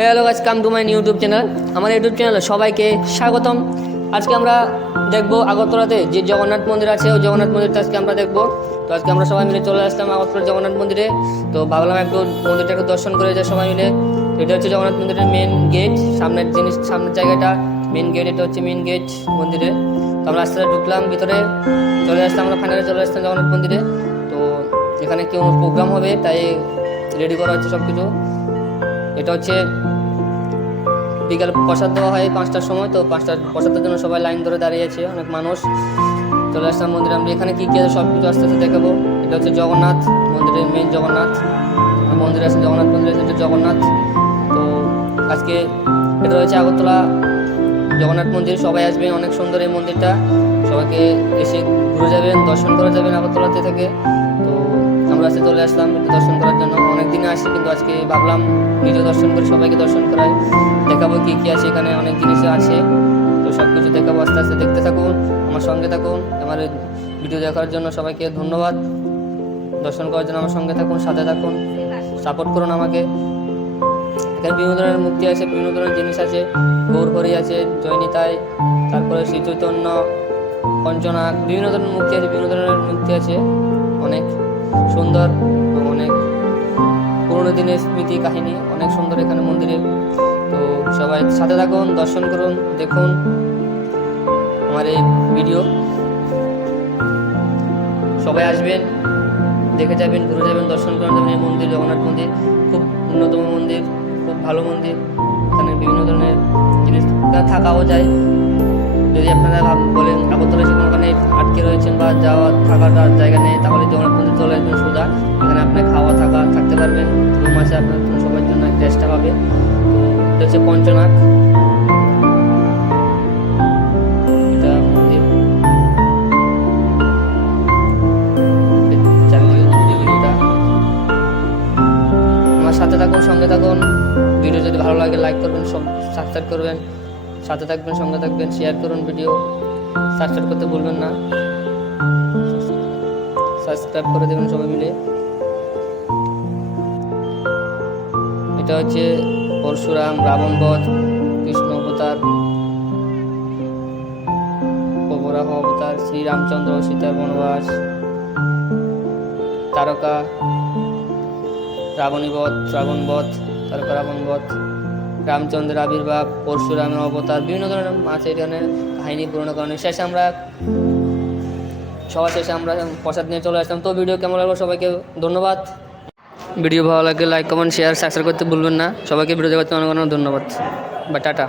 Hello guys, come to my YouTube channel. আমার YouTube চ্যানেলে সবাইকে স্বাগতম। আজকে আমরা দেখব আগরতলাতে যে জগন্নাথ মন্দির আছে, ওই জগন্নাথ মন্দিরটা আজকে আমরা দেখব। তো আজকে আমরা সবাই মিলে চলে আসলাম আগরতলা জগন্নাথ মন্দিরে। তো ভাবলাম একটু মন্দিরটা একটু দর্শন করে যায় সবাই মিলে। এটা হচ্ছে জগন্নাথ মন্দিরের মেন গেট, সামনের জায়গাটা মেন গেট। এটা হচ্ছে মেন গেট মন্দিরে। তো আমরা আস্তে আস্তে ঢুকলাম ভিতরে, চলে আসলাম, আমরা ফাইনালে চলে আসলাম জগন্নাথ মন্দিরে। তো এখানে কেউ প্রোগ্রাম হবে, তাই রেডি করা হচ্ছে সব কিছু। এটা হচ্ছে বিকাল প্রসাদ দেওয়া হয় 5টার সময়। তো 5টার প্রসাদের জন্য সবাই লাইন ধরে দাঁড়িয়ে আছে, অনেক মানুষ। চলে আসলাম মন্দিরে। আমরা এখানে কী কী আছে সব কিছু আস্তে আস্তে দেখাবো। এটা হচ্ছে জগন্নাথ মন্দিরের মেন জগন্নাথ মন্দির আছে, জগন্নাথ মন্দির আছে, এটা জগন্নাথ। তো আজকে এটা রয়েছে আগরতলা জগন্নাথ মন্দির। সবাই আসবেন, অনেক সুন্দর এই মন্দিরটা। সবাইকে এসে ঘুরে যাবেন, দর্শন করে যাবেন আগরতলাতে থেকে। তো আমরা আজকে চলে আসলাম একটু দর্শন করার জন্য। অনেক দিনে আসি, কিন্তু আজকে ভাবলাম নিজে দর্শন করে সবাইকে দর্শন করাই, দেখাবো কী কী আছে এখানে। অনেক জিনিস আছে, তো সব কিছু দেখাবো। আস্তে আস্তে দেখতে থাকুন, আমার সঙ্গে থাকুন। আমার ভিডিও দেখার জন্য সবাইকে ধন্যবাদ। দর্শন করার জন্য আমার সঙ্গে থাকুন, সাথে থাকুন, সাপোর্ট করুন আমাকে। এখানে বিভিন্ন ধরনের মূর্তি আছে, বিভিন্ন ধরনের জিনিস আছে। গৌরহরি আছে, জয়নিতাই, তারপরে শ্রী চৈতন্য, পঞ্চনাগ, বিভিন্ন ধরনের মূর্তি আছে, বিভিন্ন ধরনের মূর্তি আছে। অনেক সুন্দর, অনেক পুরোনো দিনের স্মৃতি কাহিনী, অনেক সুন্দর এখানে মন্দিরে। তো সবাই সাথে থাকুন, দর্শন করুন, দেখুন আমার এই ভিডিও। সবাই আসবেন, দেখে যাবেন, ঘুরে যাবেন, দর্শন করে যাবেন। এই মন্দির জগন্নাথ মন্দির খুব উন্নতম মন্দির, খুব ভালো মন্দির। এখানে বিভিন্ন ধরনের জিনিস থাকাও যায়। যদি আপনারা বলেন আগরতলা সেখানে ওখানে আটকে রয়েছেন বা থাকার জায়গা নেই, তাহলে জগন্নাথ মন্দির চলে আসবেন সোজা। এখানে আপনি থাকতে পারবেন। রুম আছে আপনার সবার জন্য, একটা এক্সট্রা পাবে। তো এটা হচ্ছে পঞ্চনাগ, এটা মন্দির। ভিডিওটা আমার সাথে থাকুন, সঙ্গে থাকুন। ভিডিও যদি ভালো লাগে লাইক করবেন, সাবস্ক্রাইব করবেন, সাথে থাকবেন, সঙ্গে থাকবেন, শেয়ার করুন। ভিডিও সাবস্ক্রাইব করতে ভুলবেন না, সাবস্ক্রাইব করে দেবেন সবাই মিলে। এটা হচ্ছে পরশুরাম, রাবণ বধ, কৃষ্ণ অবতার, বরাহ অবতার, শ্রীরামচন্দ্র, সীতার বনবাস, তারকা, রাবণ বধ, তারকা রাবণ বধ, রামচন্দ্রের আবির্ভাব, পরশুরামের অবতার, বিভিন্ন ধরনের আছে এখানে কাহিনী পুরোনো কারণে। সবার শেষে আমরা প্রসাদ নিয়ে চলে আসলাম। তো ভিডিও কেমন লাগলো সবাইকে ধন্যবাদ। ভিডিও ভালো লাগলে লাইক, কমেন্ট, শেয়ার, সাবস্ক্রাইব করতে ভুলবেন না। সবাইকে ভিডিও দেখার জন্য অনেক অনেক ধন্যবাদ বা টাটা।